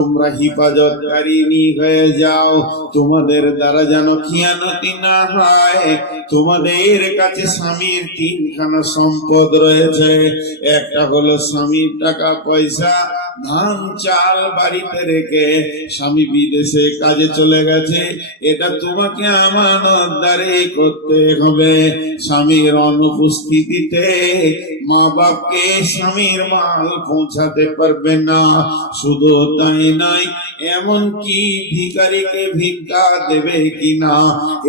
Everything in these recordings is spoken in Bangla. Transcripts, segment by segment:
তোমরা হিফাজতকারী হয়ে যাও, তোমাদের দ্বারা যেন খিয়ানতি না হয়। তোমাদের কাছে স্বামীর তিনখানা সম্পদ রয়েছে। একটা হলো স্বামীর টাকা পয়সা, ধান চাল বাড়িতে রেখে স্বামী বিদেশে কাজে চলে গেছে, এটা তোমাকে আমানতদারি করতে হবে। স্বামীর অনুপস্থিতিতে মা বাপকে স্বামীর মাল পৌঁছাতে পারবে না। শুধু তাই নয়, এমন কি ভিখারিকে ভিক্ষা দেবে কিনা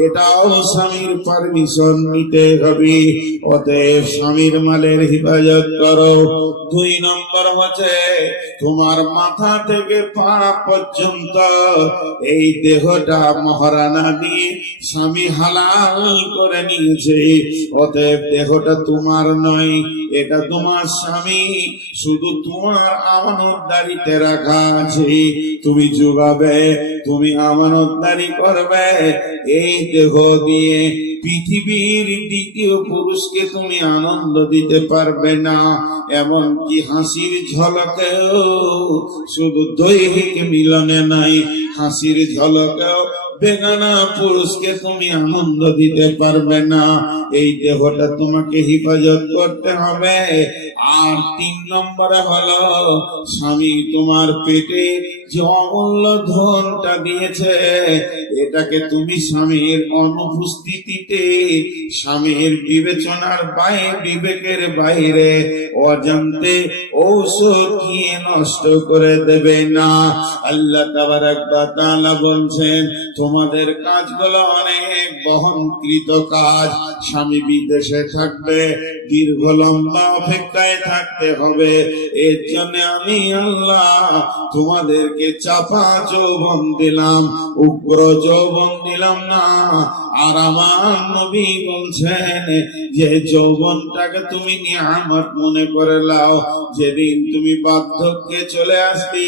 এটাও স্বামীর পারমিশন নিতে হবে। অতএব স্বামীর মালের হেফাজত করো। 2 নম্বর হচ্ছে তোমার মাথা থেকে পা পর্যন্ত এই দেহটা মহারানা দিয়ে স্বামী হালাল করে নিয়েছে। অতএব দেহটা তোমার নয়, এটা তোমার স্বামী, শুধু তোমার আমানতদারিতে রাখা আছে। তুমি যোগাবে, তুমি আমানতদারি করবে। এই দেহ দিয়ে পৃথিবীর দ্বিতীয় পুরুষকে তুমি আনন্দ দিতে পারবে না। এমনকি হাসির ঝলকেও, শুধু দৈহিক মিলনে নাই, হাসির ঝলকেও বেগানা পুরুষকে তুমি আনন্দ দিতে পারবে না। এই দেহটা তোমাকে হেফাজত করতে হবে। আর 3 নম্বরে হলো স্বামী তোমার পেটে যে অমূল্য ধনটা দিয়েছে, এটাকে তুমি স্বামীর অনুপস্থিতিতে, স্বামীর বিবেচনার বাইরে, বিবেকের বাইরে অজান্তে ঔষধ খেয়ে নষ্ট করে দেবে না। আল্লাহ তাবারাক ওয়া তাআলা বলছেন, তোমাদের কাজগুলো অনেক বহনকৃত কাজ। স্বামী বিদেশে থাকবে, দীর্ঘ লম্বা অপেক্ষায় থাকতে হবে। এর জন্য আমি আল্লাহ তোমাদেরকে চাপা যৌবন দিলাম, উগ্র যৌবন দিলাম না। আর আমার নবী বলছেন যে যৌবনটাকে তুমি নিয়ামত মনে করে লাও। যেদিন তুমি বার্ধক্যে চলে আসবে,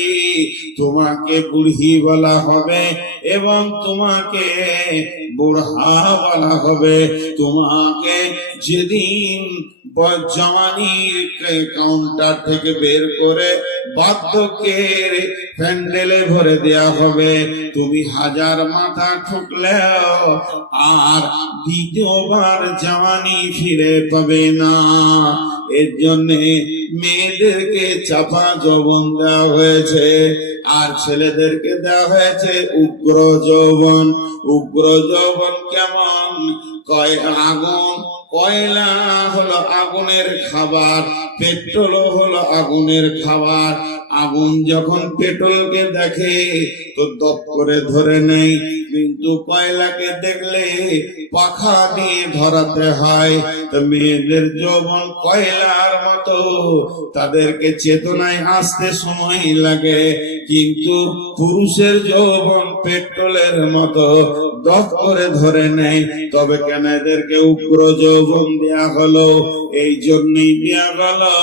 তোমাকে বুড়ি বলা হবে এবং তোমাকে বুড়া বলা হবে। তোমাকে যেদিন জওয়ানির কাউন্টার থেকে বের করে বার্ধক্যের প্যান্ডেলে ভরে দেয়া হবে, তুমি 1000 মাথা ঠুকলেও আর দ্বিতীয়বার জওয়ানি ফিরে পাবে না। এর জন্য মেয়েদেরকে চাপা যৌবন দেওয়া হয়েছে, আর ছেলেদেরকে দেওয়া হয়েছে উগ্র যৌবন। উগ্র যৌবন কেমন? আগুন, কয়লা হলো আগুনের খাবার, পেট্রোল হলো আগুনের খাবার। আগুন যখন পেট্রোলকে দেখে তো দপ করে ধরে নেয়, কিন্তু কয়লাকে দেখলে পাখা দিয়ে ধরাতে হয়। তো মেয়েদের যৌবন কয়লার মতো, তাদেরকে চেতনায় আসতে সময় লাগে, কিন্তু পুরুষের যৌবন পেট্রোলের মতো দপ করে ধরে নেয়। তবে কেন এদেরকে উগ্র যৌবন দেয়া হলো? এই জন্যই দেয়া হলো,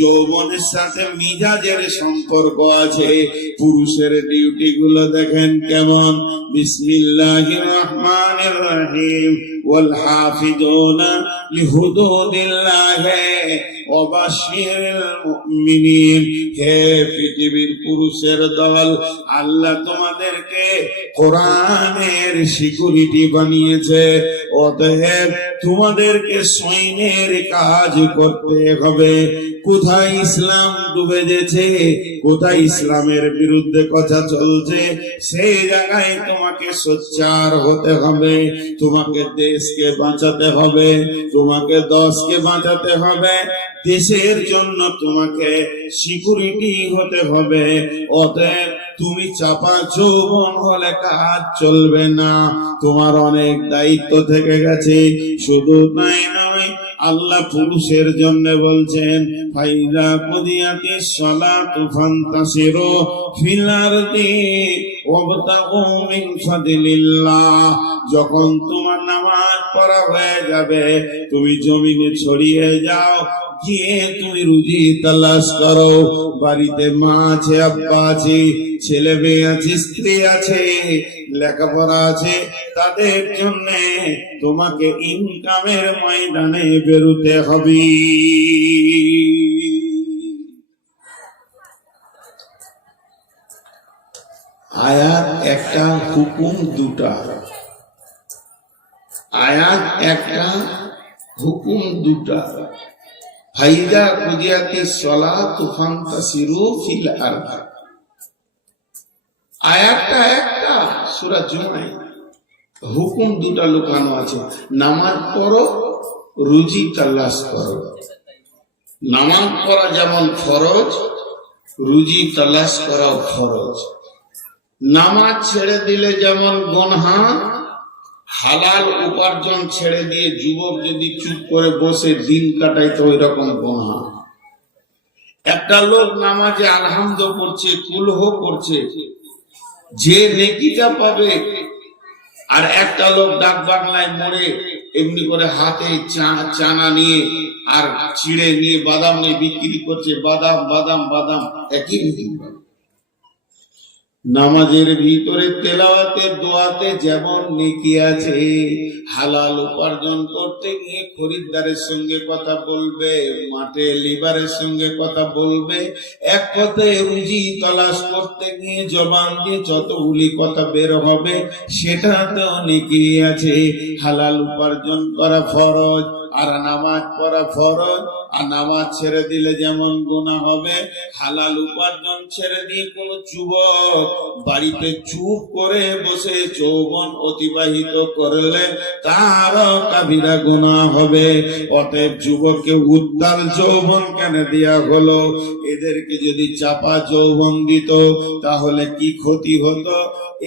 যৌবনের সাথে মিজাজের সম্পর্ক আছে। পুরুষের ডিউটি গুলো দেখেন কেমন। বিসমিল্লাহির রহমানির রহিম, ওয়াল হাফিজুনা লিহুদুদিল্লাহি ওয়া বাশশিরিল মুমিনিন। হে পৃথিবীর পুরুষের দল, আল্লাহ তোমাদেরকে কোরআনের সিকিউরিটি বানিয়েছে। অতএব তোমাদেরকে সৈন্যের কাজ করতে হবে। কোথায় ইসলাম ডুবে গেছে, কোথায় ইসলামের বিরুদ্ধে কথা চলছে, সেই জায়গায় তোমাকে সোচ্চার হতে হবে। তোমাকে দেশকে বাঁচাতে হবে, তোমাকে দশকে বাঁচাতে হবে, দেশের জন্য তোমাকে সিকিউরিটি হতে হবে। অতএব তুমি চাপা যৌবন হলে কাজ চলবে না, তোমার অনেক দায়িত্ব থেকে গেছে। শুধু তাই নয়, আল্লাহ পুরুষের জন্য বলছেন, ফাইযা কুদিয়াতিস সালাতু ফান্তাশিরু ফিল আরদি ওয়াবতাগু মিন ফাদলিল্লাহ। যখন তোমার নামাজ পড়া হয়ে যাবে, তুমি জমিনে ছড়িয়ে যাও, গিয়ে তুমি রুজি তালাশ করো। বাড়িতে মা আছে, আব্বা আছে, ছেলে মেয়ে আছে, স্ত্রী আছে, লেখাপড়া আছে, তাদের জন্য তোমাকে ইনকামের ময়দানে বেরোতে হবে। আয়াত একটা, হুকুম দুটা। আয়াত একটা, হুকুম দুটা। ফাইদা কুদিয়াতিস সালাতু ফান্তাসিরু ফিল আরদ। আয়াতটা একটা, সূরা জুমায়। হুকুম দুটা লুকানো আছে। নামাজ পড়ো, রুজি তালাশ করো। নামাজ পড়া যেমন ফরজ, রুজি তালাশ করা ফরজ। নামাজ ছেড়ে দিলে যেমন গুনাহ, হালাল উপার্জন ছেড়ে দিয়ে যুবক যদি চুপ করে বসে দিন কাটায় তো ওই রকম গুনাহ। একটা লোক নামাজে আলহামদু পড়ছে, কুলহ পড়ছে, যে নেকিটা পাবে, আর একটা লোক ডাক বাংলায় মরে এমনি করে হাতে চানা নিয়ে আর চিড়ে নিয়ে বাদাম নিয়ে বিক্রি করছে, বাদাম বাদাম বাদাম, একই নেকি। নামাজের ভিতরে তেলাওয়াতে দোয়াতে যেমন নেকি আছে, হালাল উপার্জন করতে গিয়ে খরিদ্দারের সঙ্গে কথা বলবে, মাঠে লিবারের সঙ্গে কথা বলবে, এক কথায় রুজি তলাশ করতে গিয়ে জবান দিয়ে যতগুলি কথা বের হবে সেটাতেও নেকি আছে। হালাল উপার্জন করা ফরজ, আর নামাজ পড়া ফরজ। আর নামাজ ছেড়ে দিলে যেমন গুনাহ হবে, হালাল উপার্জন ছেড়ে দিয়ে কোন যুবক বাড়িতে চুপ করে বসে যৌবন অতিবাহিত করলে তারও কাবিরা গুনাহ হবে। অতএব যুবককে উত্তাল যৌবন কেন দেয়া হলো? এদেরকে যদি চাপা যৌবন দিত তাহলে কি ক্ষতি হতো?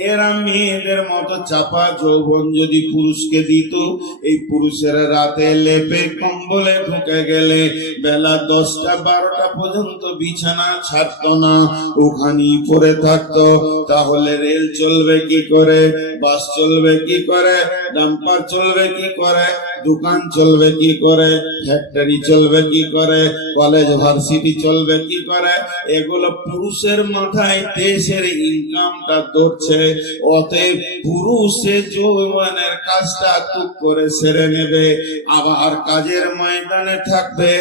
এরা মেয়েদের মতো চাপা যৌবন যদি পুরুষকে দিত, এই পুরুষেরা রাতে লেপে কম্বলে ঢুকে গেলে বেলা 10টা 12টা পর্যন্ত বিছানা ছাড়তো না, ওখানেই পড়ে থাকতো। তাহলে রেল চলবে কি করে, বাস চলবে কি করে, ডাম্পার চলবে কি করে, দোকান চলবে কি করে, ফ্যাক্টরি চলবে কি করে, কলেজ ভার্সিটি চলবে কি করে? এগুলো পুরুষের মাথায় দেশের ইনকামটা ধরছে। অতএব পুরুষে যৌবনের কাজটা টুক করে সেরে নেবে, আবার কাজের ময়দানে থাকবে।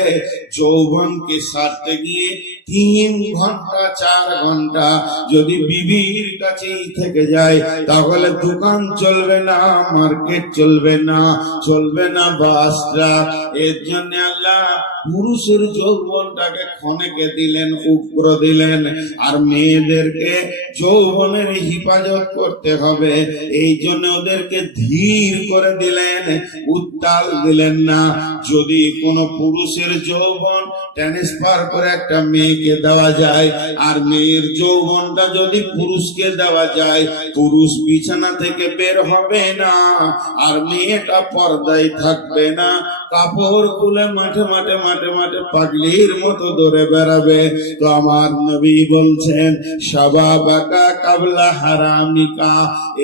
যৌবনকে সারতে গিয়ে 3 ঘন্টা 4 ঘন্টা যদি বিবির কাছেই থেকে যায় তাহলে দোকান চলবে না, মার্কেট চলবে না, চলবে না বাস ট্রাক। এর জন্য আল্লাহ পুরুষের যৌবনটাকে ক্ষণেকে দিলেন, উগ্র দিলেন, আর মেয়েদেরকে যৌবনের হিফাজত করতে হবে। এই জন্য ওদেরকে ধীর করে দিলেন, উত্তাল দিলেন না। যদি কোনো পুরুষের যৌবন ট্রান্সফার করে একটা মেয়েকে দেওয়া যায়, আর মেয়ের যৌবনটা যদি পুরুষকে দেওয়া যায়, পুরুষ বিছানা থেকে বের হবে না, আর মেয়েটা পর্দায় থাকবে না, কাপড় খুলে মাঠে মাঠে মাঠে মাঠে পাগলির মতো দৌড়ে বেড়াবে। তো আমার নবী বলছেন, শাবাবাকা কাবলা হারামিকা।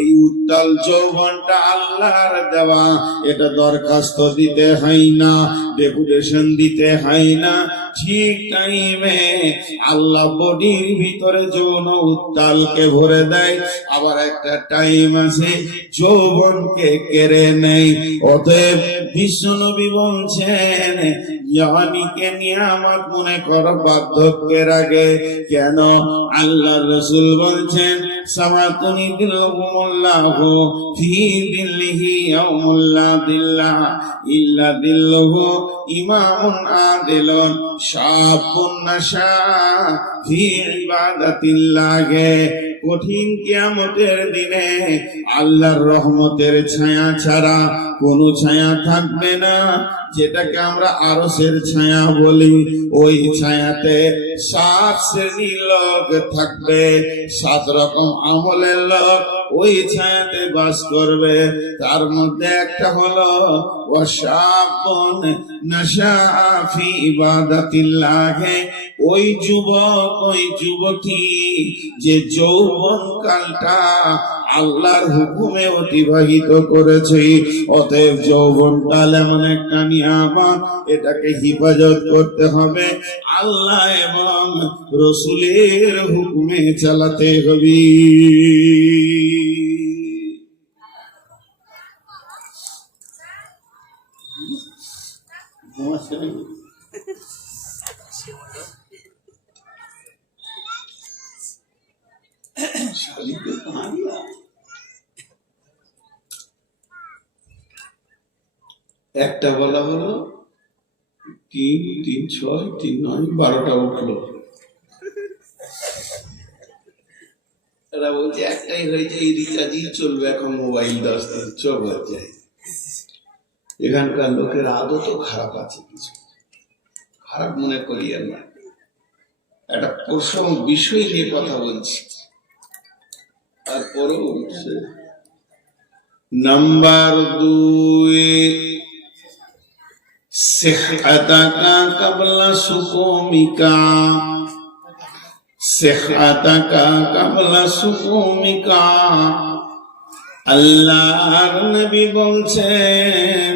এই উত্তাল যৌবনটা আল্লাহর দেওয়া, এটা দরখাস্ত দিতে হয় না, ডেপুটেশন দিতে হয় না। ঠিক টাইমে আল্লাহ বডির ভিতরে যৌন উত্তালকে ভরে দেয়, আবার একটা টাইম আছে যৌবনকে কেড়ে নেয়। অতএব বিশ্বনবী বলছেন, জওয়ানিকে নিয়ামত মনে করো বার্ধক্যের আগে। কেন? আল্লাহ রাসূল বলছেন, সামাতুনি দিল্লাহু ফি দিল্লিহি ইয়াউমুল্লা দিল্লাহ ইল্লা দিল্লুহু ইমামুন আদিলুন শাবুন নাশা ফি ইবাদাতিল্লাহ। কঠিন কিয়ামতের দিনে আল্লাহর রহমতের ছায়া ছাড়া কোনো ছায়া থাকবে না, যেটাকে আমরা আরশের ছায়া বলি। ওই ছায়াতে 7 শ্রেণীর লোক থাকবে, 7 রকম আমলের লোক ওই ছায়াতে বাস করবে। তার মধ্যে একটা হলো ওয়াশাবুন নাশা ফি ইবাদাতিল্লাহ। ওই যুবক, ওই যুবতী যে যৌবন কালটা আল্লাহর হুকুমে অতিবাহিত করেছে। অতএব যৌবন কাল এমন একটা নিয়ামত, এটাকে হিফাজত করতে হবে, আল্লাহ এবং রসুলের হুকুমে চালাতে হবে। शादी को कहाँ गया? একটা বলা হলো 3 3 6 3 9 12টা উঠলো। এরা বলছে একটাই হয়েছে, এই রিচার্জই চলবে এখন, মোবাইল 10 দিন চলবে যায়। এখানকার লোকের আদতও খারাপ আছে, কিছু খারাপ মনে করি আর না। একটা প্রসঙ্গ বিষয় নিয়ে কথা বলছি, তারপরেও নাম্বার 2, সিহআতাকা ক্বাবলা সুকুমিকা, সিহআতাকা ক্বাবলা সুকুমিকা। আল্লাহর নবী বলছেন,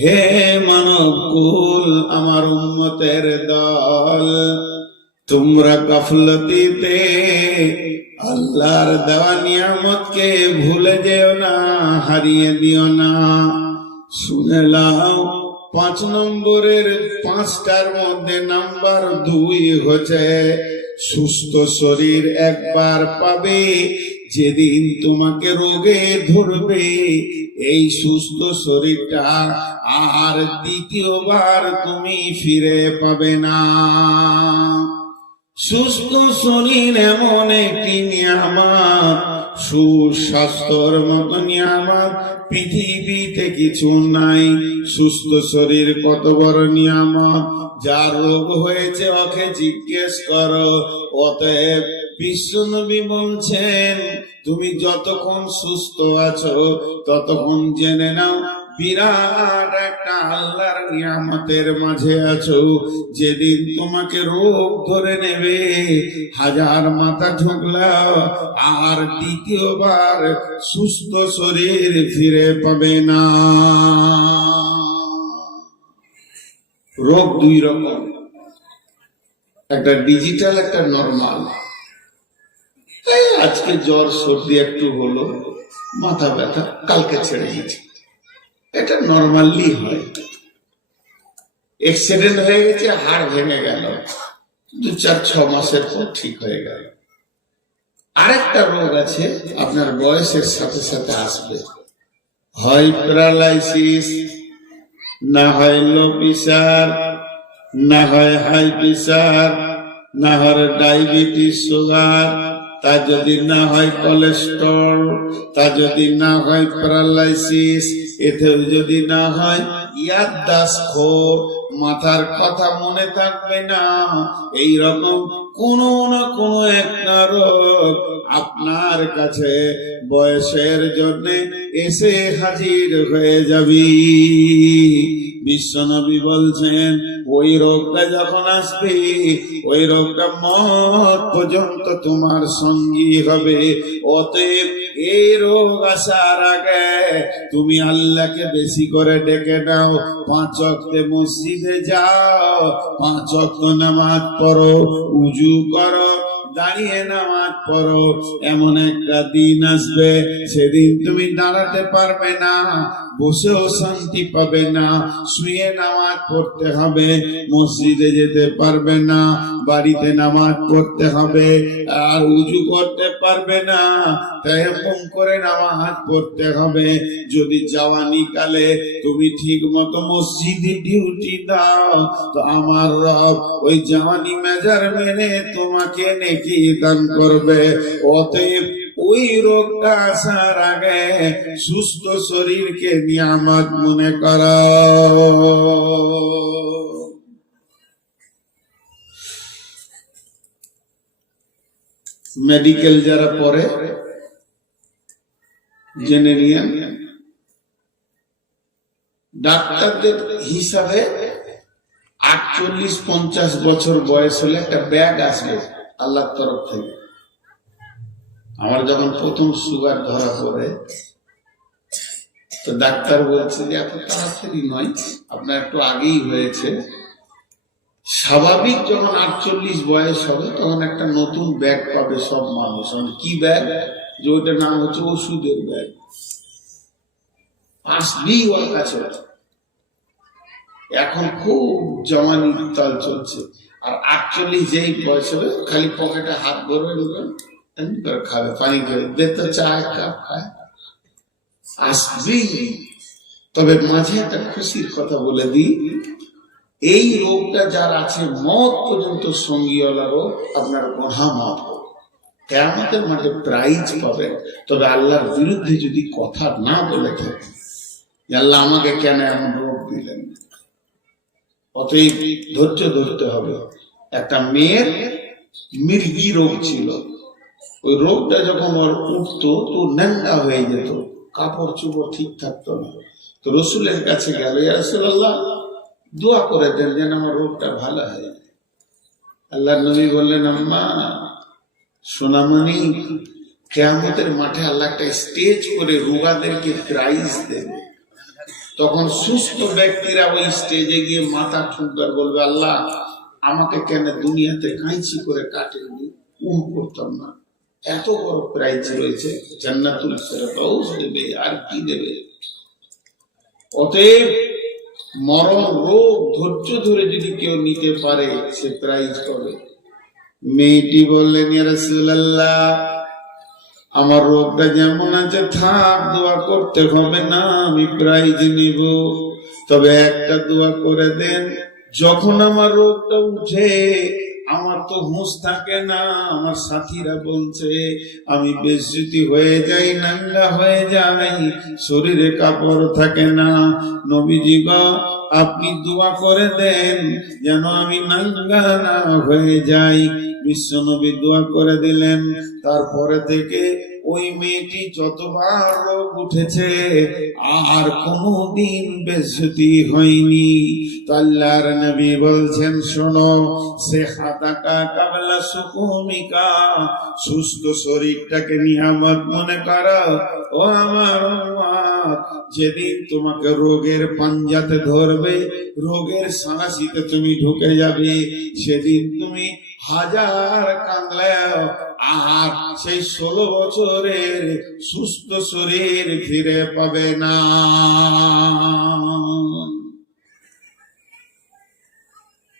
হে মানব কুল, আমার উম্মতের দল, তোমরা গাফলতিতে আল্লাহর দেওয়া নিয়ামতকে ভুলে যেও না, হারিয়ে দিও না। শুনে নাও, 5 নম্বরের 5টার মধ্যে নাম্বার 2 হচ্ছে সুস্থ শরীর একবার পাবে, যেদিন তোমাকে রোগে ধরবে এই সুস্থ শরীরটা আর দ্বিতীয়বার তুমি ফিরে পাবে না। সুস্থ শরীর এমন একটি নিয়ামত, সুস্বাস্থ্যর মতো নিয়ামত পৃথিবীতে কিছু নাই। সুস্থ শরীর কত বড় নিয়ামত, যার রোগ হয়েছে ওকে জিজ্ঞেস করো। অতএব বিশ্বনবী বলছেন, তুমি যতক্ষণ সুস্থ আছো ততক্ষণ জেনে নাও বিরাট একটা আল্লাহর নিয়ামতের মাঝে আছো। যেদিন তোমাকে রোগ ধরে নেবে, 1000 মাথা ঝুঁকলাও আর দ্বিতীয়বার সুস্থ শরীর ফিরে পাবে না। রোগ 2 রকম, একটা ডিজিটাল, একটা নরমাল। আজকে জ্বর সর্দি একটু হলো, মাথা ব্যথা কালকে ছেড়ে গেছে, এটা নরমালি হয়। অ্যাক্সিডেন্ট হয়ে গেছে, হাড় ভেঙে গেল, 2-4-6 মাসের পর ঠিক হয়ে গেল। আরেকটা রোগ আছে, আপনার বয়সের সাথে সাথে আসবে, হয় প্যারালাইসিস, না হয় লো প্রেসার, না হয় হাই প্রেসার, না হয় ডায়াবেটিস সুগার, তা যদি না হয় কোলেস্ট্রল, তা যদি না হয় প্যারালাইসিস, এতেও যদি না হয় ইয়াদদাস্ত, মাথার কথা মনে থাকবে না, এই রকম কোনো না কোনো একটা রোগ আপনার কাছে বয়সের জন্য এসে হাজির হয়ে যাবে। বিশ্বনবী বলছেন, ওই রোগটা যখন আসবে, ওই রোগটা মত পর্যন্ত তোমার সঙ্গী হবে। অতএব এই রোগ আসার আগে তুমি আল্লাহকে বেশি করে ডেকে নাও, 5 ওয়াক্তে মসজিদে যাও, 5 ওয়াক্ত নামাজ পড়ো, উজু করো, দাঁড়িয়ে নামাজ পড়ো। এমন একটা দিন আসবে, সেদিন তুমি দাঁড়াতে পারবে না, বসেও শান্তি পাবে না, শুয়ে নামাজ পড়তে হবে, মসজিদে যেতে পারবে না, বাড়িতে নামাজ পড়তে হবে, আর উজু করতে পারবে না, তায়াম্মুম করে নামাজ পড়তে হবে। যদি জওয়ানি কালে তুমি ঠিক মতো মসজিদে ডিউটি দাও, তো আমার রব ওই জওয়ানি মেজার মেনে তোমাকে নেকি দান করবে। অতএব ওই রোগটা আসার আগে সুস্থ শরীরকে নিয়ামত মনে করো। মেডিকেল যারা পড়ে জেনে নিয়ে, ডাক্তারদের হিসাবে 48-50 বছর বয়স হলে একটা ব্যাগ আসবে আল্লাহর তরফ থেকে। আমার যখন প্রথম সুগার ধরা পড়ে, তো ডাক্তার বলছে যে এত তাড়াতাড়ি নয়, আপনার একটু আগেই হয়েছে। স্বাভাবিক যখন 48 বয়স হবে, তখন একটা নতুন ব্যাগ পাবে সব মানুষ। কি ব্যাগ? যে ওইটার নাম হচ্ছে ওষুধের ব্যাগ। আসবেই ওর কাছে। এখন খুব জমানি তাল চলছে। আর 48 যেই বয়স হবে, খালি পকেটে হাত ভরে নেবেন, এমনি করে খাবে, পানি খাবে, দে তো চা এক কাপ খায়, আসবেই। তবে মাঝে একটা খুশির কথা বলে দিই, এই রোগটা যার আছে মত পর্যন্ত সঙ্গীওয়ালা রোগ, আপনার গোনা মাফ হবে, কিয়ামতের মাঠে প্রাইজ পাবেন। তবে আল্লাহর বিরুদ্ধে যদি কথা না বলে থাকেন, আল্লাহ আমাকে কেন এমন রোগ দিলেন, অতএব ধৈর্য ধরতে হবে। একটা মেয়ের মির্গি রোগ ছিল, ওই রোগটা যখন ওর উঠতো তো ন্যাংটা হয়ে যেত, কাপড় চোপড় ঠিক থাকতো না। তো রসুলের কাছে গেল, ইয়া রাসূলুল্লাহ দোয়া করে দেন যেন আমার রোগটা ভালো হয়। আল্লাহ নবী বললেন, আম্মা সোনামণি, কিয়ামতের মাঠে আল্লাহ একটা স্টেজ করে রোগাদেরকে প্রাইজ দেবে। তখন সুস্থ ব্যক্তিরা ওই স্টেজে গিয়ে মাথা ঠুনকার বলবে, আল্লাহ আমাকে কেন দুনিয়াতে কাঁচি করে কাটেননি, করতাম না, এত বড় প্রাইজ রয়েছে, জান্নাতুল ফেরদাউস দেবে, আর কি দেবে। অতএব মরণ রোগ ধৈর্য ধরে যদি কেউ নিতে পারে, সে প্রাইজ পাবে। মেয়েটি বললেন, ইয়া রাসূলুল্লাহ আমার রোগটা যেমন আছে থাক, দোয়া করতে হবে না, আমি প্রাইজ নিব। তবে একটা দোয়া করে দেন, যখন আমার রোগটা উঠে আমার তো হুঁশ থাকে না, আমার সাথীরা বলছে আমি বেজ্জতি হয়ে যাই, নাঙ্গা হয়ে যাই, শরীরে কাপড় থাকে না। নবীজি গো আপনি দোয়া করে দেন যেন আমি নাঙ্গা না হয়ে যাই। বিশ্ব নবী দোয়া করে দিলেন। তারপরে থেকে ওই মেয়েটি যতবার রোগ উঠেছে আর কোনদিন বেজ্জতি হয়নি। তো আল্লাহর নবী বলছেন, শোনো, সেহাতাকা কাবলা সুকুমিকা, সুস্থ শরীরটাকে নিয়ামত মনে করো। ও আমার উম্মত, যেদিন তোমাকে রোগের পাঞ্জাতে ধরবে, রোগের সাঁড়াশিতে তুমি ঢুকে যাবে, সেদিন তুমি হাজার কাঁদলেও আর সেই 16 বছরের সুস্থ শরীর ফিরে পাবে না।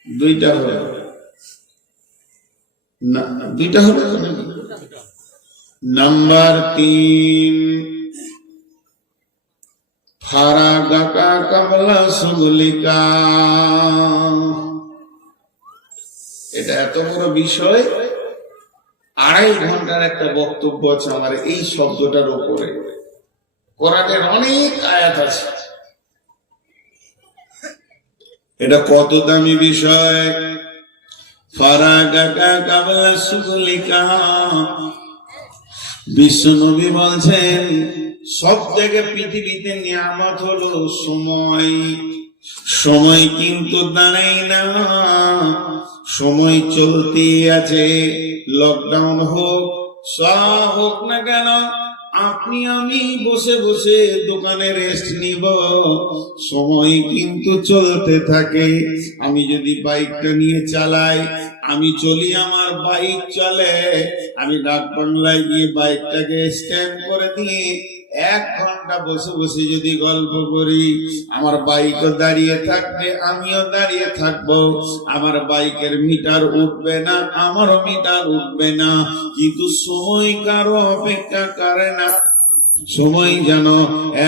দুইটা হলো না, দুইটা হলো। নাম্বার 3, ফারাগাকা কাবলা সুগলিকা। এটা এত বড় বিষয়, 2.5 ঘন্টার একটা বক্তব্য আছে আমার এই শব্দটার উপরে। কোরআনের অনেক আয়াত আছে, এটা কত দামি বিষয়। ফারাগাকা কাবলা সুগলিকা, বিশ্ব নবী বলছেন সব থেকে পৃথিবীতে নিয়ামত হলো সময়। সময় কিন্তু দাঁড়াই না, সময় চলতেই আছে। লকডাউন হোক, সব হোক না কেন, আপনি আমি বসে বসে দোকানে রেস্ট নিব, সময় কিন্তু চলতে থাকে। আমি যদি বাইকটা নিয়ে চালাই, আমি চলি, আমার বাইক চলে, আমি ডাক বাংলায় গিয়ে বাইকটাকে স্ট্যান্ড করে দিয়ে 1 ঘন্টা বসে বসে যদি গল্প করি, আমার বাইকও দাঁড়িয়ে থাকবে, আমিও দাঁড়িয়ে থাকবো। আমার বাইকের মিটার উঠবে না, আমারও মিটার উঠবে না, কিন্তু সময় কারো অপেক্ষা করে না। সময় যেন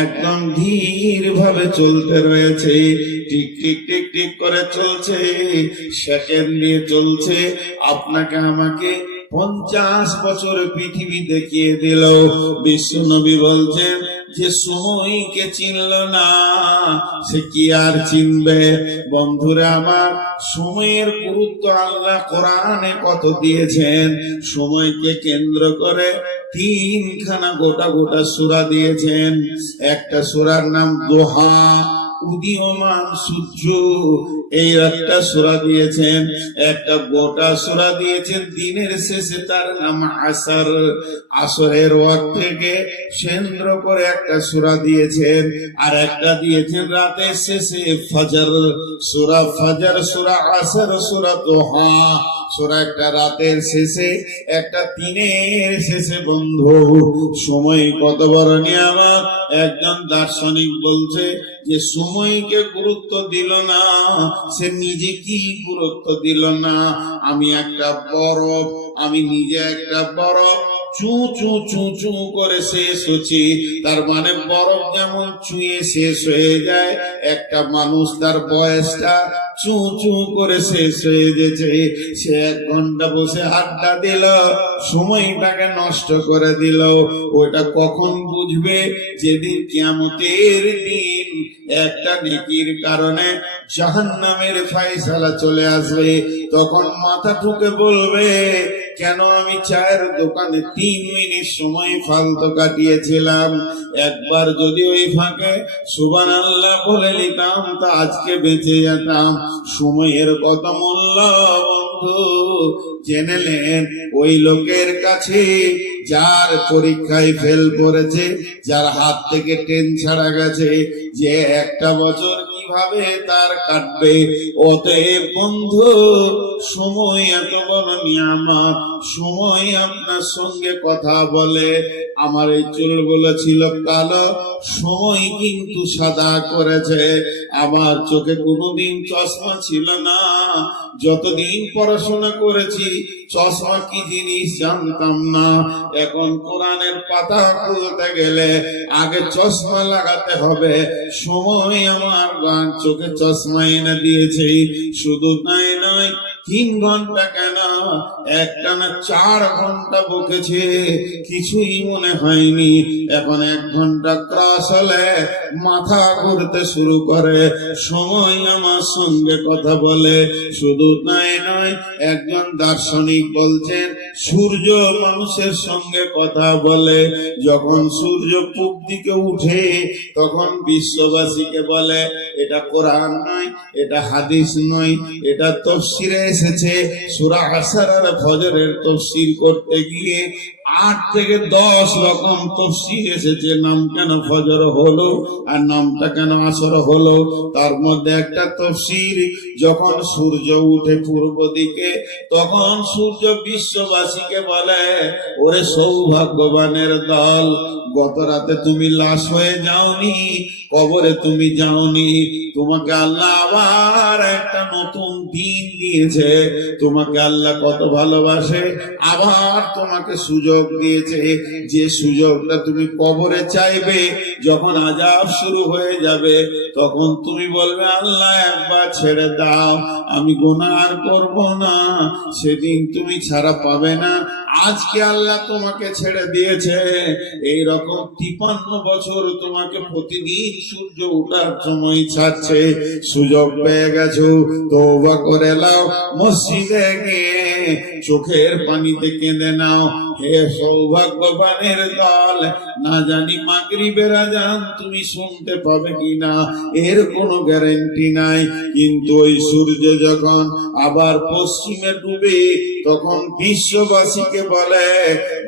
একদম ধীর ভাবে চলতে রয়েছে, টিক টিক টিক টিক করে চলছে, সেকেন্ড দিয়ে চলছে। আপনাকে আমাকে 50 বছর পৃথিবী দেখিয়ে দিল। বিশ্ব নবী বলছেন, যে সময়কে চিনল না সে কি আর চিনবে? বন্ধুরা আমার, সময়ের গুরুত্ব আল্লাহ কোরআনে কত দিয়েছেন। সময়কে কেন্দ্র করে 3খানা গোটা গোটা সূরা দিয়েছেন। একটা সূরার নাম দোহা, উদীয়মান সূর্য, এই একটা সূরা দিয়েছেন। একটা গোটা সূরা দিয়েছেন দিনের শেষে, তার নাম আসর, আসরের ওয়াক্তকে কেন্দ্র করে একটা সূরা দিয়েছেন। আর একটা দিয়েছেন রাতের শেষে, ফজর, সূরা ফজর, সূরা আসর, সূরা দোহা। সূরা একটা রাতের শেষে, একটা দিনের শেষে। বন্ধু, সময় কত বড় নিয়ামত। একজন দার্শনিক বলছে যে সময়কে গুরুত্ব দিল না, সে নিজে কি গুরুত্ব দিল না। আমি একটা বরফ আমি নিজে একটা বরফ চু চু চু চু করে শেষ হচ্ছে। তার মানে বরফ যেমন চুয়ে শেষ হয়ে যায়, একটা মানুষ তার বয়সটা চু চু করে শেষ হয়ে গেছে। সে 1 ঘন্টা বসে আড্ডা দিল, সময়টাকে নষ্ট করে দিল। ওটা কখন বুঝবে? যেদিন কিয়ামতের দিন একটা নেকির কারণে জাহান্নামের ফায়সালা চলে আসবে, তখন মাথা ঠুকে বলবে, কেন আমি চায়ের দোকানে 3 মিনিট সময় ফালতু কাটিয়েছিলাম। একবার যদি ওই ফাঁকে সুবহানাল্লাহ বলে নিতাম তা আজকে বেঁচে যেতাম। সময়ের কত মূল্য বন্ধু জেনেলেন ওই লোকের কাছে যার পরীক্ষায় ফেল করেছে, যার হাত থেকে ট্রেন ছাড়া গেছে, যে একটা বছর কিভাবে তার কাটবে। অতএব বন্ধু, সময় এত বড় নিয়ামত, সময় আপনার সঙ্গে কথা বলে। আমার এই চুলগুলো ছিল কালো, সময় কিন্তু সাদা করেছে। আমার চোখে কোনোদিন চশমা ছিল না, যতদিন পড়াশোনা করেছি চশমা কি জিনিস জানতাম না। এখন কোরআনের পাতা খুলতে গেলে আগে চশমা লাগাতে হবে। সময় আমার চোখে চশমা এনে দিয়েছে। শুধু তাই নয়, 3 ঘন্টা কেন, একটানা 4 ঘন্টা বকেছে, কিছুই মনে হয়নি। এখন 1 ঘন্টা ক্রস হলে মাথা ঘুরতে শুরু করে। সময় আমার সঙ্গে কথা বলে। শুধু তাই নয়, একজন দার্শনিক বলছেন সূর্য মানুষের সঙ্গে কথা বলে। যখন সূর্য পূব দিকে উঠে তখন বিশ্ববাসীকে বলে, এটা কোরআন নয়, এটা হাদিস নয়, এটা তাফসীরে এসেছে। সূরা আসর আর ফজরের তাফসীর করতে গিয়ে 8 থেকে 10 রকম তাফসীর এসেছে। নাম কেন ফজর হলো আর নামটা কেন আসর হলো? তার মধ্যে একটা তাফসীর, যখন সূর্য উঠে পূর্ব দিকে তখন সূর্য বিশ্ববাসীকে বলে, ওরে সৌভাগ্যবানের দল, গত রাতে তুমি লাশ হয়ে যাওনি, কবরে তুমি যাওনি, তোমাকে আল্লাহ আবার একটা নতুন দিন দিয়েছে। তোমাকে আল্লাহ কত ভালোবাসে, আবার তোমাকে সুযোগ দিয়েছে। যে সুযোগটা তুমি কবরে চাইবে, যখন আযাব শুরু হয়ে যাবে তখন তুমি বলবে, আল্লাহ একবার ছেড়ে দাও, আমি গুনাহ আর করব না। সেদিন তুমি ছাড়া পাবে না। আজকে আল্লাহ তোমাকে ছেড়ে দিয়েছে, এই রকম 53 বছর তোমাকে প্রতিদিন সূর্য ওঠার সময় ছাড়ছে। সুযোগ পেয়ে গেছো, তওবা করে নাও, মসজিদে গিয়ে চোখের পানিতে কেঁদে নাও। হে সৌভাগ্যবানের দল, না জানি মাগরিবের আযান তুমি শুনতে পাবে কিনা, এর কোনো গ্যারান্টি নাই। কিন্তু ওই সূর্য যখন আবার পশ্চিমে ডুবে তখন বিশ্ববাসীকে বলে,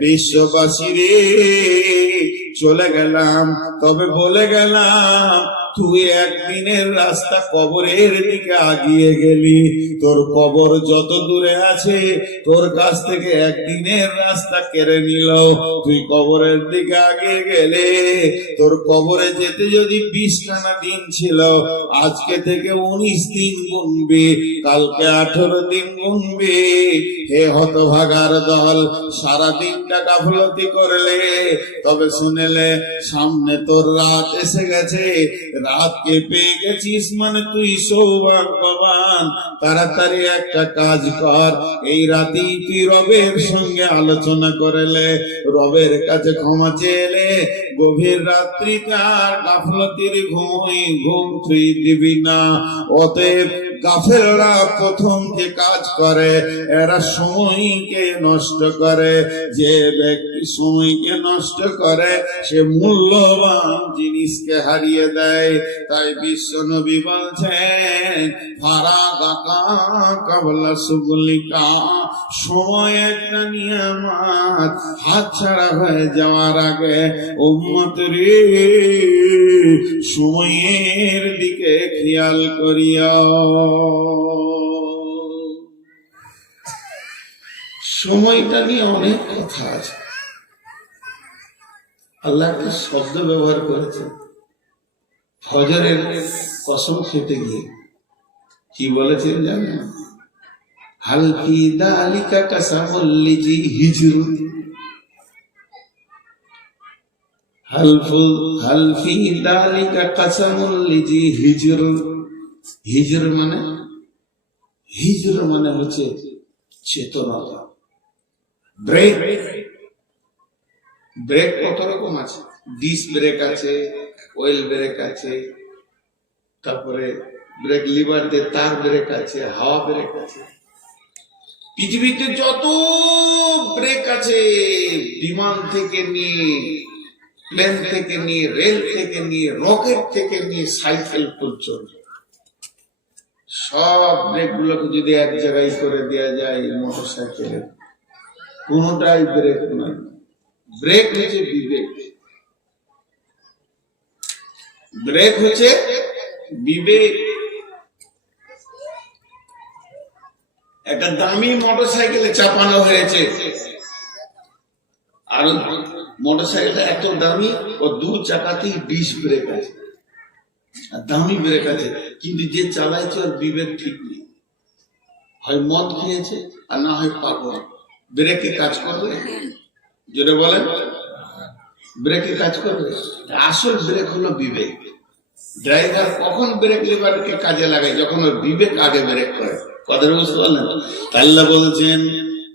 বিশ্ববাসী রে, চলে গেলাম, তবে বলে গেলাম তুই একদিনের রাস্তা কবরের দিকে আগিয়ে গেলি। তোর কবর যত দূরে আছে তোর কাছ থেকে একদিনের রাস্তা কেড়ে নিল। তুই কবরের দিকে আগিয়ে গেলে, তোর কবরে যেতে যদি 20খানা দিন ছিল, আজকে থেকে 19 দিন গুনবি, কালকে 18 দিন গুনবি। হে হতভাগার দল, সারা দিনটা গাফলতি করলে, তবে শুনেলে সামনে তোর রাত এসে গেছে, রাতকে পেয়ে গেছিস মানে তুই সৌভাগ্যবান। তাড়াতাড়ি একটা কাজ কর, এই রাতেই তুই রবের সঙ্গে আলোচনা করলে, রবের কাছে ক্ষমা চেলে, গভীর রাত্রিতে আর গাফলতির ঘুম তুই দিবি না। অতএব গাফেলরা প্রথম যে কাজ করে, এরা সময়কে নষ্ট করে। যে ব্যক্তি সময়কে নষ্ট করে সে মূল্যবান জিনিসকে হারিয়ে দেয়। তাই বিশ্ব নবী বলছেন, ফারাগাকা কাবলা সুগলিকা, সময় একটা নিয়ামত, হাতছাড়া হয়ে যাওয়ার আগে উম্মত রে, সময়ের দিকে খেয়াল করিয়া। সময়টা নিয়ে অনেক কথা আছে। আল্লাহ একটা শব্দ ব্যবহার করেছে ফজরের কসম খেতে গিয়ে। কি বলেছেন জানেন? হাল ফি দালিকা কাসামুল লিজি হিজর, হাল ফি দালিকা কাসামুল লিজি হিজর। হিজর মানে হচ্ছে চেতনতা। ব্রেক, ব্রেক কত রকম আছে, ডিস্ক ব্রেক আছে, অয়েল ব্রেক আছে, তারপরে ব্রেক লিভার দিয়ে তার ব্রেক আছে, হাওয়া ব্রেক আছে। পৃথিবীতে যত ব্রেক আছে, বিমান থেকে নিয়ে, প্লেন থেকে নিয়ে, রেল থেকে নিয়ে, রকেট থেকে নিয়ে, সাইকেল পর্যন্ত সব ব্রেক গুলোকে যদি এক জায়গায় করে দেওয়া যায় মোটর সাইকেলের, কোনটাই ব্রেক নয়। ব্রেক হচ্ছে বিবেক, ব্রেক হচ্ছে বিবেক। একটা দামি মোটর সাইকেলে চাপানো হয়েছে, আর মোটর সাইকেলটা এত দামি, ও দু চাকাতেই ডিস্ক ব্রেক আছে, আর দামি ব্রেক আছে, কিন্তু যে চালাইছে ওর বিবেক ঠিক নেই, হয় মদ খেয়েছে আর না হয় পাগল। ব্রেকে কাজ করবে? যেটা বলেন ব্রেকে কাজ করবে? আসল ব্রেক হলো বিবেক। ড্রাইভার কখন ব্রেক লিভারকে কাজে লাগায়? যখন ওর বিবেক আগে ব্রেক করে। কথা বুঝতে পারলেন? আল্লাহ বলছেন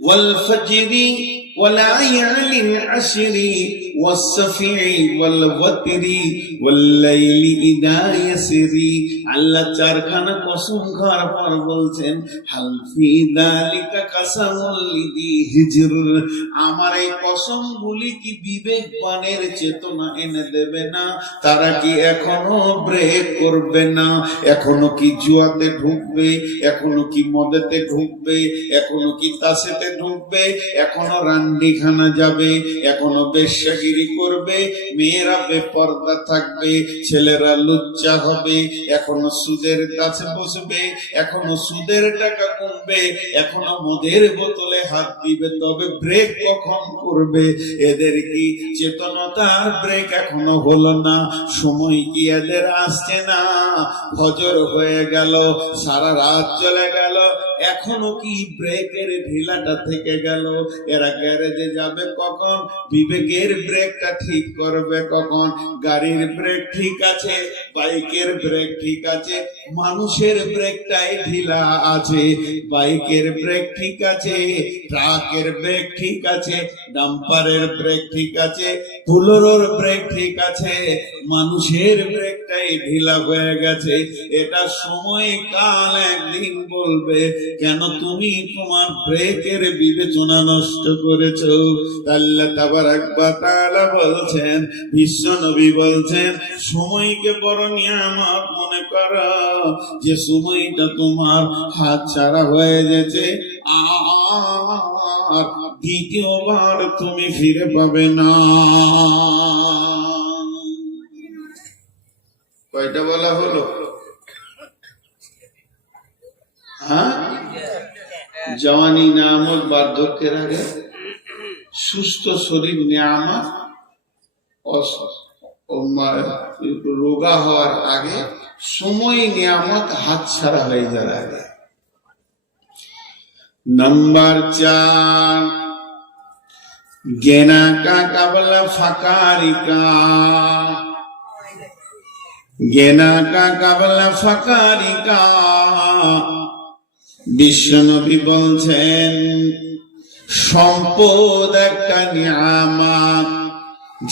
ওয়াল ফাজরি ওয়ালায়ালিন আশরি ওয়াসফি ওয়াল ওয়াতরি ওয়াল লাইলি ইযা ইয়াসরি। আল্লাহ চারখানা কসম খাওয়ার পর বলছেন হাল ফি যালিকা কাসামুল লিযি হিজর। আমার এই কসমগুলি কি বিবেকবানের চেতনা এনে দেবে না? তারা কি এখনো ব্রেক করবে না? এখনো কি জুয়াতে ঢুকবে? এখনো কি মদেতে ঢুকবে? এখনো কি তাসেতে ঢুকবে? এখনো রান্ডিখানা যাবে? এখনো বেশ্যাগিরি করবে? মেয়েরা বেপর্দা থাকবে, ছেলেরা লুচ্চা হবে, এখনো সুদের কাছে বসবে, এখনো সুদের টাকা কমবে, এখনো মদের বোতলে হাত দিবে। তবে ব্রেক কখন করবে? এদের কি চেতনতার ব্রেক এখনো হলো না? সময় কি এদের আসছে না? ফজর হয়ে গেল, সারা রাত চলে গেল, এখনো কি ব্রেকের ঢিলাটা থেকে গেল? এরা গ্যারেজে যাবে কখন? বিবেকের ব্রেকটা ঠিক করবে কখন? গাড়ির ব্রেক ঠিক আছে, বাইকের ব্রেক ঠিক আছে, মানুষের ব্রেকটাই ঢিলা আছে। বাইকের ব্রেক ঠিক আছে, ট্রাকের ব্রেক ঠিক আছে, ডাম্পারের ব্রেক ঠিক আছে, বুলোরোর ব্রেক ঠিক আছে, মানুষের ব্রেকটাই ঢিলা হয়ে গেছে। এটা সময় কাল একদিন বলবে কেন তুমি তোমার ব্রেকের বিবেচনা নষ্ট করেছো। আল্লাহ তাবারাক ওয়া তাআলা বলছেন, বিশ্ব নবী বলছেন, সময়কে বড় নিয়ামত মনে করো, যে সময়টা তোমার হাত ছাড়া হয়ে গেছে, আর দ্বিতীয়বার তুমি ফিরে পাবে না। কয়টা বলা হলো? হ্যাঁ, জওয়ানি নিয়ামত বার্ধক্যের আগে, সুস্থ শরীর নিয়ামত রোগা হওয়ার আগে, সময় নিয়ামত হাত ছাড়া হয়ে যাওয়ার আগে। नंबर 4, गेना का कबला फकारी का, गेना का कबला फकारी का। বিশ্বনবী বলছেন, সম্পদ একটা নিয়ামত,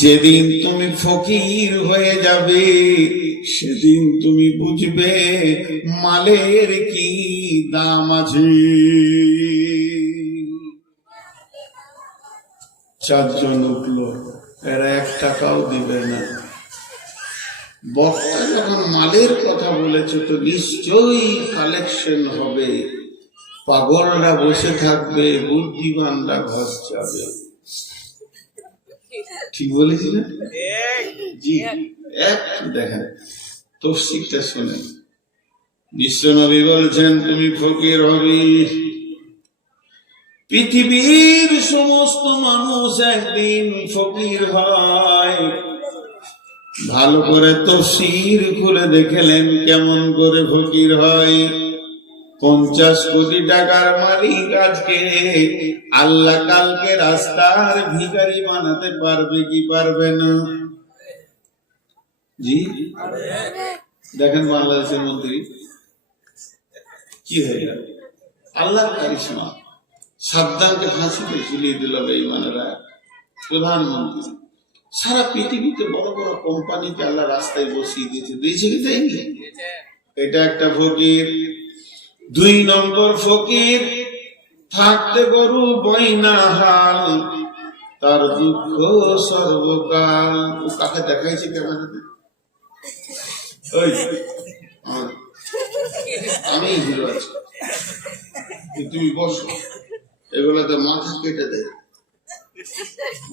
যেদিন তুমি ফকির হয়ে যাবে সেদিন তুমি বুঝবে মালের কি দাম আছে। 4 জন উঠলো, এরা 1 টাকাও দিবে না। বক্তা যখন মালের কথা বলেছে তো নিশ্চয়ই কালেকশন হবে। পাগলরা বসে থাকবে, বুদ্ধিমানরা ঘর যাবে। ঠিক বলেছি না? জি, একটু দেখেন তফসিরটা শোনেন। বিশ্বনবী বলছেন, তুমি ফকির হবি। পৃথিবীর সমস্ত মানুষ একদিন ফকির হয়। ভালো করে তফসির খুলে দেখলেন কেমন করে ফকির হয়। 50 কোটি টাকার মালিক আজকে আল্লাহ কালকে রাস্তার ভিখারি বানাতে পারবে কি পারবে না? জি দেখেন বাংলাদেশের মন্ত্রী কি হয়ে গেল, আল্লাহর কারিশমা। সাদ্দামকে ফাঁসিতে ঝুলিয়ে দিল বেঈমানেরা, প্রধানমন্ত্রী। সারা পৃথিবীতে বড় বড় কোম্পানিকে আল্লাহ রাস্তায় বসিয়ে দিয়েছে, দিয়েছে কি দেয়নি? এটা একটা ফকির। 2 নম্বর ফকির, থাকতে গরু বইনা হাল, তার দুঃখ সর্বকাল। ও কাকে দেখাইছে কেমন? ওই আমি হিরো আছি, তুমি বসো। এগুলোতে মাথা কেটে দেয়,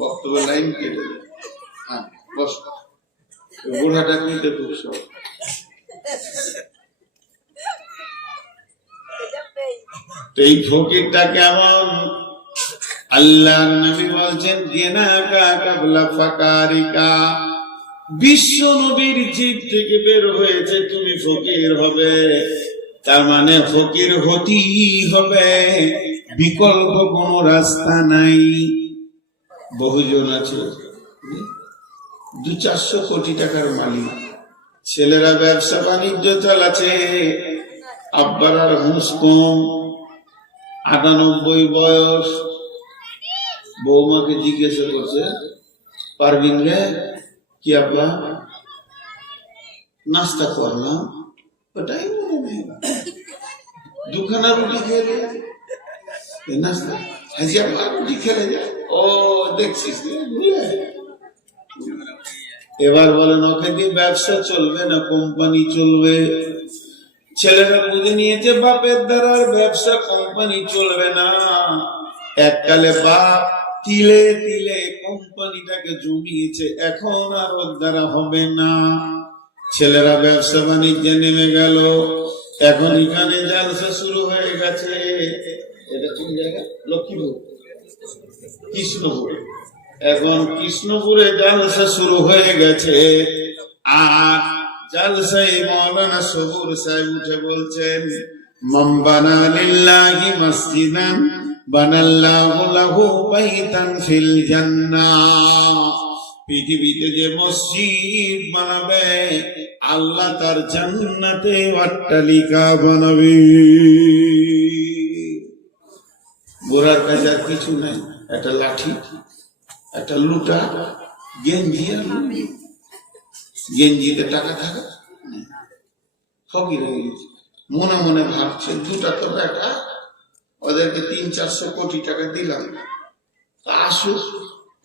বক্তব্য লাইন কেটে দেয়। হ্যাঁ বসো। বুড়াটা নিতে খুব সব। এই ফকিরটা কেমন? আল্লাহ নবী বলছেন গেনাকা কাবলা ফাকারিকা, বিশ্ব নবীর জিভ থেকে বের হয়েছে তুমি ফকির হবে, তার মানে ফকির হতেই হবে, বিকল্প কোন রাস্তা নাই। বহুজন আছে 200-400 কোটি টাকার মালিক, ছেলেরা ব্যবসা বাণিজ্য চালাচ্ছে, আব্বার আর হুঁশ কম, 98 বয়স। বৌমাকে জিজ্ঞাসা করছে, পারবিন রে কি আব্বা? নাস্তা করলাম, ওটাই মনে নেই, 2খানা রুটি খেলে নাস্তা, হাজি আব্বা রুটি খেলে যায়। ও দেখছিস এবার বলেন ওকে দিয়ে ব্যবসা চলবে না কোম্পানি চলবে? ছেলেরা বুঝে নিয়েছে বাপের দ্বারা ব্যবসা কোম্পানি চলবে না। এককালে বাপ তিলে তিলে কোম্পানিটাকে জমিয়েছে, এখন আর ওর দ্বারা হবে না। ছেলেরা ব্যবসা বাণিজ্যে নেমে গেল, এখন এখানে জালসা শুরু হয়ে গেছে। এটা কোন জায়গা? লক্ষ্মীপুর, কৃষ্ণপুর। এখন কৃষ্ণপুরে জালসা শুরু হয়ে গেছে। আর জালসায় মাওলানা সবুর সাহেব উঠে বলছেন, মান বানা লিল্লাহি মসজিদান বানাল্লাহু লাহু বাইতান ফিল জান্নাহ। পৃথিবীতে যে মসজিদ বানাবে আল্লাহ তার জান্নাতে অট্টালিকা বানাবে। গোড়ার কাছে আর কিছু নাই, একটা লাঠি, একটা লুটা, গেঞ্জি আর লুঙ্গি। গেঞ্জিতে টাকা থাকা ফকির হয়ে গেছে। মনে মনে ভাবছে 2টা তো বেটা, ওদেরকে 300-400 কোটি টাকা দিলাম, আসুক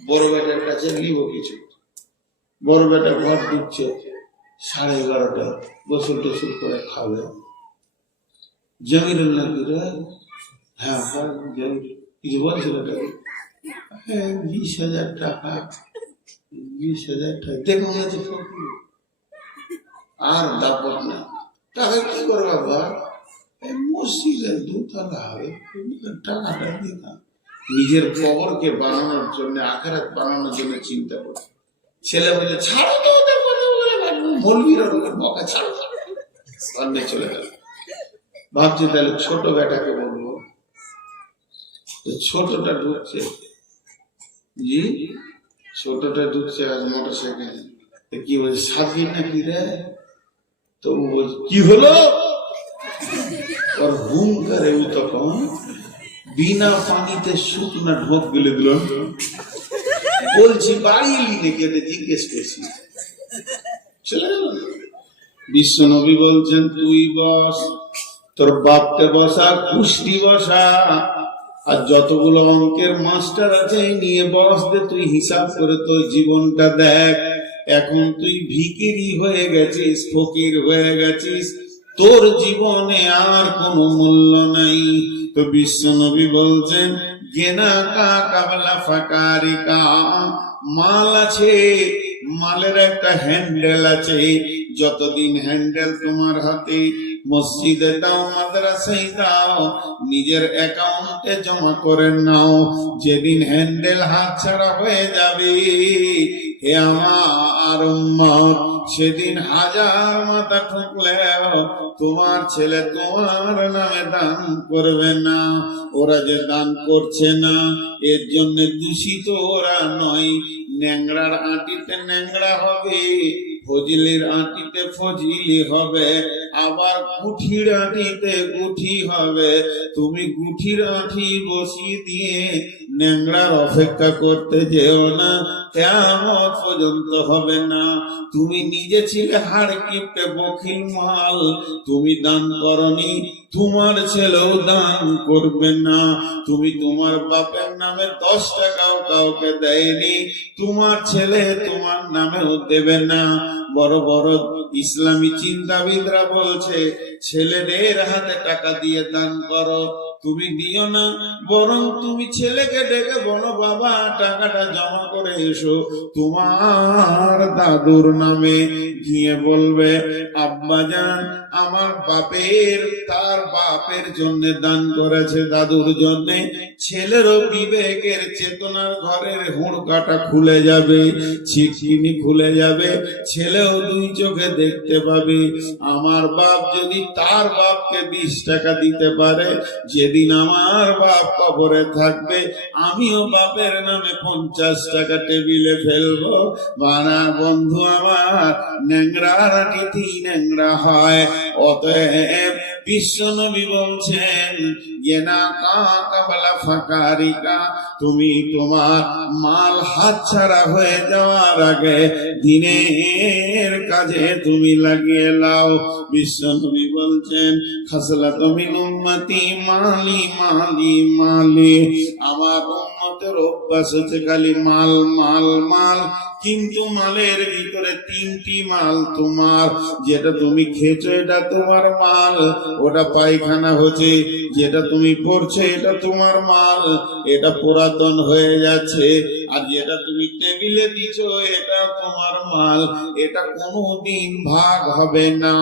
বড় বেটার কাছে নিব কিছু। বড় বেটা ঘর ঢুকছে 11:30, গোসল টোসল করে খাবে। জমিরুল্লাহ হ্যাঁ হ্যাঁ কিছু বলছিল, 20,000 টাকা, 20,000 টাকা দেখুন আর দাপট না। টাকা কি করবো বাবা? মসজিদের 2 তলা হবে, টাকাটা দিতাম নিজের কবরকে বানানোর জন্য, আখিরাত বানানোর জন্য চিন্তা করছে। ছেলে বলে ছাড়ো তো ওদের কথা বলে, মৌলবীরা বকা ছাড়ো, অন্যে চলে গেল। ভাবছি তাহলে ছোট বেটাকে বলবো। ছোটটা ঢুকছে, জি ছোটটা ঢুকছে আজ মোটর সাইকেল। কি বলছে, সাবি নাকি রে? তো কি হলো? ওর হুঙ্কারে ও তখন বিনা পানিতে শুকনা ঢোক গেলে দিল। বলছি বাড়ি এলি নাকি, এটা জিজ্ঞেস করছি। চলে গেল। বিশ্ব নবী বলছেন তুই বস, তোর বাপকে বসা, কুষ্টি বসা, আর যতগুলো অঙ্কের মাস্টার আছে নিয়ে বস দে, তুই হিসাব করে তোর জীবনটা দেখ। এখন তুই ভিখিরি হয়ে গেছিস, ফকির হয়ে গেছিস, তোর জীবনে আর কোনো মূল্য নাই। তো বিশ্ব নবী বলছেন গেনা কা কাবলা ফাকারিকা, মাল আছে, মালের একটা হ্যান্ডেল আছে। যতদিন হ্যান্ডেল তোমার হাতে, মসজিদে দাও, মাদ্রাসায় দাও, নিজের অ্যাকাউন্টে জমা করে নাও। যেদিন হ্যান্ডেল হাত ছাড়া হয়ে যাবে, হে আমার উম্মত, সেদিন হাজার মাথা ঠুকলেও তোমার ছেলে তোমার নামে দান করবে না। ওরা যে দান করছে না এর জন্য দূষিত ওরা নয়। ন্যাংরার আটিতে ন্যাংরা হবে, ফজিলির আটিতে ফজিলি হবে, আবার গুঠির আটিতে গুঠি হবে। তুমি গুঠির আঠি বসিয়ে দিয়ে ন্যাংরার অপেক্ষা করতে যেও না, কিয়ামত পর্যন্ত হবে না। তুমি নিজে ছিলে হাড় কিপটে বখিল মাল, তুমি দান করনি, তোমার ছেলেও দান করবে না। তুমি তোমার বাপের নামে 10 টাকাও কাউকে দেয়নি, তোমার ছেলে তোমার নামেও দেবে না। বড় বড় ইসলামী চিন্তাবিদরা বলছে ছেলেদের হাতে টাকা দিয়ে দান করো, তুমি দিও না, বরং তুমি ছেলেকে ডেকে বলো বাবা টাকাটা জমা করে এসো তোমার দাদুর নামে। গিয়ে বলবে আব্বাজান আমার বাপের তার বাপের জন্য দান করেছে, দাদুর জন্য। ছেলেরও বিবেকের চেতনার ঘরের হুড়কাটা খুলে যাবে, ছিকচিনি খুলে যাবে, ছেলেও 2 চোখে দেখতে পাবে। আমার বাপ যদি তার বাপকে 20 টাকা দিতে পারে, যেদিন আমার বাপ কবরে থাকবে আমিও বাপের নামে 50 টাকা টেবিলে ফেলবো। বানা বন্ধু আমার, ন্যাংরার আটিতেই ন্যাংরা হয়। অতএব বিশ্ব নবী বলছেন তুমি তোমার মাল হাতছাড়া হয়ে যাওয়ার আগে দিনের কাজে তুমি লাগিয়ে লাও। বিশ্ব নবী বলছেন খাসলাতু মিন উম্মতি মালি মালি মালি, আমার উম্মতের অভ্যাস হচ্ছে খালি মাল মাল মাল। কিন্তু মালের ভিতরে 3টি মাল তোমার, যেটা তুমি খেয়েছো এটা তোমার মাল, ওটা পায়খানা হচ্ছে, যেটা তুমি পড়ছো এটা তোমার মাল, এটা পুরাতন হয়ে যাচ্ছে। আর যেটা তুমি টেবিলে দিছো এটা তোমার মাল, এটা কোনোদিন ভাগ হবে না।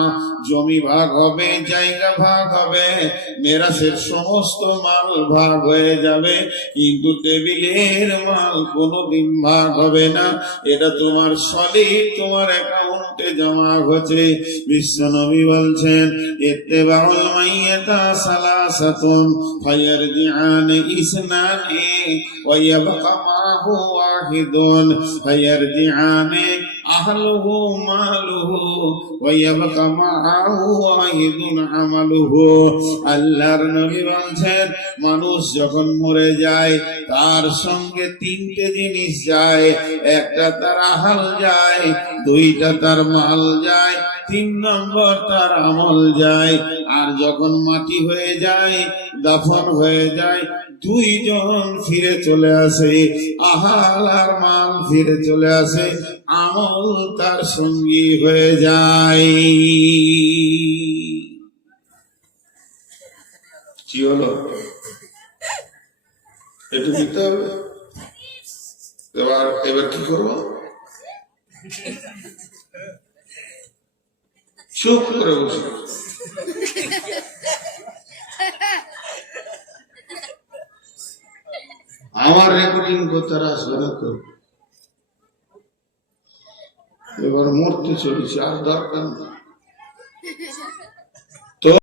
জমি ভাগ হবে, জায়গা ভাগ হবে, মেরাসের সমস্ত মাল ভাগ হয়ে যাবে, কিন্তু টেবিলের মাল কোনোদিন ভাগ হবে না। এটা তোমার সলিড, তোমার অ্যাকাউন্টে জমা হচ্ছে। বিশ্ব নবী বলছেন ইত্তেবাউল মাইয়াতা সালাসাতুন ফায়ারজিআন ইসনানি ওয়া ইয়াবকা মাহু ওয়াহিদুন ফায়ারজিআন আহলুহু মালুহু ওয়া ইয়াবকা মাহু ওয়াহিদুন আমালুহু। আল্লাহর নবী বলছেন মানুষ যখন মরে যায় তার সঙ্গে 3টে জিনিস যায়, একটা তার আহাল যায়, 2টা তার মাল যায়, 3 নম্বর তার আমল যায়। আর যখন মাটি হয়ে যায়, দাফন হয়ে যায়, 2 জন ফিরে চলে আসে, আহাল আর মাল ফিরে চলে আসে, আমল তার সঙ্গী হয়ে যায়। কি হলো? একটু দিতে হবে। এবার কি করবো? চুপ করে বসে আমার রেকর্ডিং করতে আসবে না তো। এবার মরতে চলেছে, আর দরকার নেই।